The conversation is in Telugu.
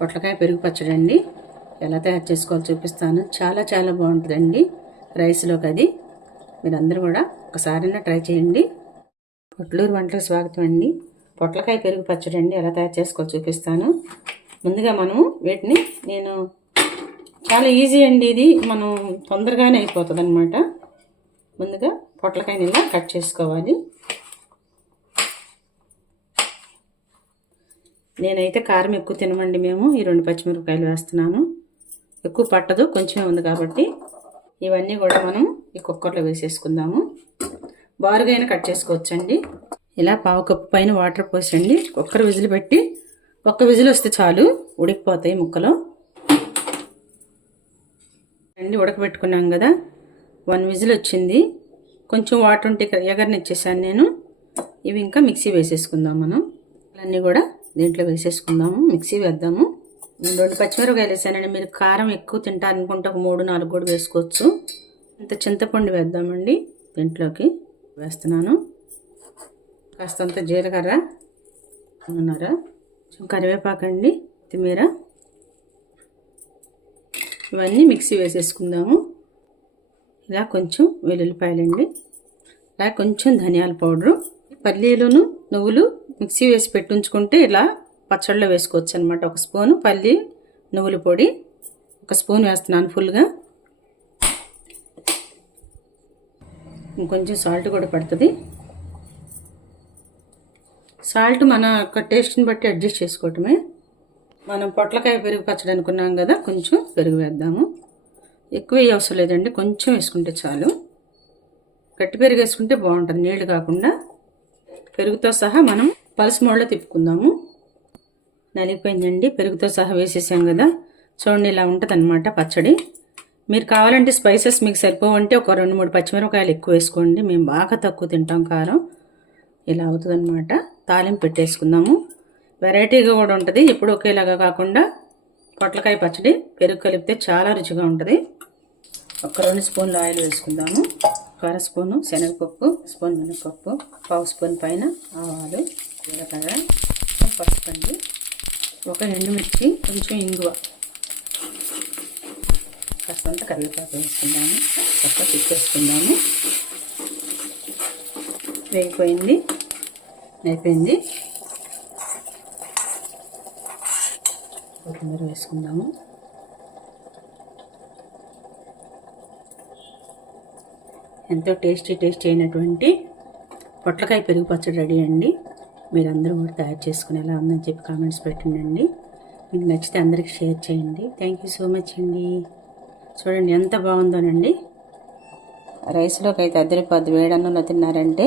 పొట్లకాయ పెరుగు పచ్చడి అండి. ఎలా తయారు చేసుకోవాలో చూపిస్తాను. చాలా చాలా బాగుంటుందండి రైస్లోకి. అది మీరందరూ కూడా ఒకసారైనా ట్రై చేయండి. పొట్లూరు వంటలకు స్వాగతం అండి. పొట్లకాయ పెరుగు పచ్చడి అండి, ఎలా తయారు చేసుకోవాలో చూపిస్తాను. ముందుగా మనము వీటిని చాలా ఈజీ అండి. ఇది మనం తొందరగానే అయిపోతుంది అనమాట. ముందుగా పొట్లకాయని ఇలా కట్ చేసుకోవాలి. నేనైతే కారం ఎక్కువ తినమండి మేము. ఈ 2 పచ్చిమిరపకాయలు వేస్తున్నాను. ఎక్కువ పట్టదు, కొంచెమే ఉంది కాబట్టి. ఇవన్నీ కూడా మనం ఈ కుక్కర్లో వేసేసుకుందాము. బారుగా అయినా కట్ చేసుకోవచ్చండి. ఇలా 1/2 కప్పు పైన వాటర్ పోసండి. కుక్కర్ విజిల్ పెట్టి 1 విజిల్ వస్తే చాలు, ఉడికిపోతాయి ముక్కలు అండి. ఉడకబెట్టుకున్నాం కదా, 1 విజిల్ వచ్చింది. కొంచెం వాటర్ ఉంటే ఎగరనిచ్చేసాను నేను. ఇవి ఇంకా మిక్సీ వేసేసుకుందాం. మనం అన్నీ కూడా దీంట్లో వేసేసుకుందాము. మిక్సీ వేద్దాము. నేను 2 పచ్చిమిరపకాయలు వేసానండి. మీరు కారం ఎక్కువ తింటారనుకుంటే ఒక 3-4 కూడా వేసుకోవచ్చు. ఇంత చింతపండు వేద్దామండి. దీంట్లోకి వేస్తున్నాను. కాస్తంత జీలకర్ర, కొంచెం కరివేపాకండి, కొత్తిమీర, ఇవన్నీ మిక్సీ వేసేసుకుందాము. ఇలా కొంచెం వెల్లుల్లిపాయలండి, ఇలా కొంచెం ధనియాల పౌడరు, పల్లీలును నువ్వులు మిక్సీ వేసి పెట్టుంచుకుంటే ఇలా పచ్చడిలో వేసుకోవచ్చు అనమాట. 1 స్పూను పల్లి నువ్వుల పొడి, 1 స్పూన్ వేస్తున్నాను ఫుల్గా. ఇంకొంచెం సాల్ట్ కూడా పడుతుంది. సాల్ట్ మన టేస్ట్ని బట్టి అడ్జస్ట్ చేసుకోవటమే. మనం పొట్లకాయ పెరుగు పచ్చడి అనుకున్నాం కదా, కొంచెం పెరుగు వేద్దాము. ఎక్కువ అవసరం లేదండి, కొంచెం వేసుకుంటే చాలు. గట్టి పెరుగు వేసుకుంటే బాగుంటుంది, నీళ్ళు కాకుండా. పెరుగుతో సహా మనం పల్స్ మోడ్లో తిప్పుకుందాము. నలిగిపోయిందండి, పెరుగుతో సహా వేసేసాం కదా. చూడండి, ఇలా ఉంటుంది అనమాట పచ్చడి. మీరు కావాలంటే స్పైసెస్ మీకు సరిపోవంటే ఒక 2-3 పచ్చిమిరపకాయలు ఎక్కువ వేసుకోండి. మేము బాగా తక్కువ తింటాం కారం. ఇలా అవుతుంది అనమాట. తాలింపు పెట్టేసుకుందాము. వెరైటీగా కూడా ఉంటుంది, ఎప్పుడు ఒకేలాగా కాకుండా. పొట్లకాయ పచ్చడి పెరుగు కలిపితే చాలా రుచిగా ఉంటుంది. ఒక 2 స్పూన్లు ఆయిల్ వేసుకుందాము. 1/2 స్పూను శనగపప్పు, 1 స్పూన్ మినపప్పు, 1/2 స్పూన్ పైన ఆవాలు, జీలకర్ర, పసుపు అండి, 1 ఎండుమిర్చి, కొంచెం ఇంగువ, కాస్తంత కరివేపాకు వేసుకుందాము. కాస్త తిప్పేసుకుందాము. అయిపోయింది. కొత్తిమీర వేసుకుందాము. ఎంతో టేస్టీ అయినటువంటి పొట్లకాయ పెరుగు పచ్చడి రెడీ అండి. మీరందరూ కూడా తయారు చేసుకుని ఎలా ఉందని చెప్పి కామెంట్స్ పెట్టండి. మీకు నచ్చితే అందరికీ షేర్ చేయండి. థ్యాంక్ యూ సో మచ్ అండి. చూడండి ఎంత బాగుందోనండి. రైస్లోకి అయితే అదిరిపోద్ది. వేడన్నంలో తిన్నారంటే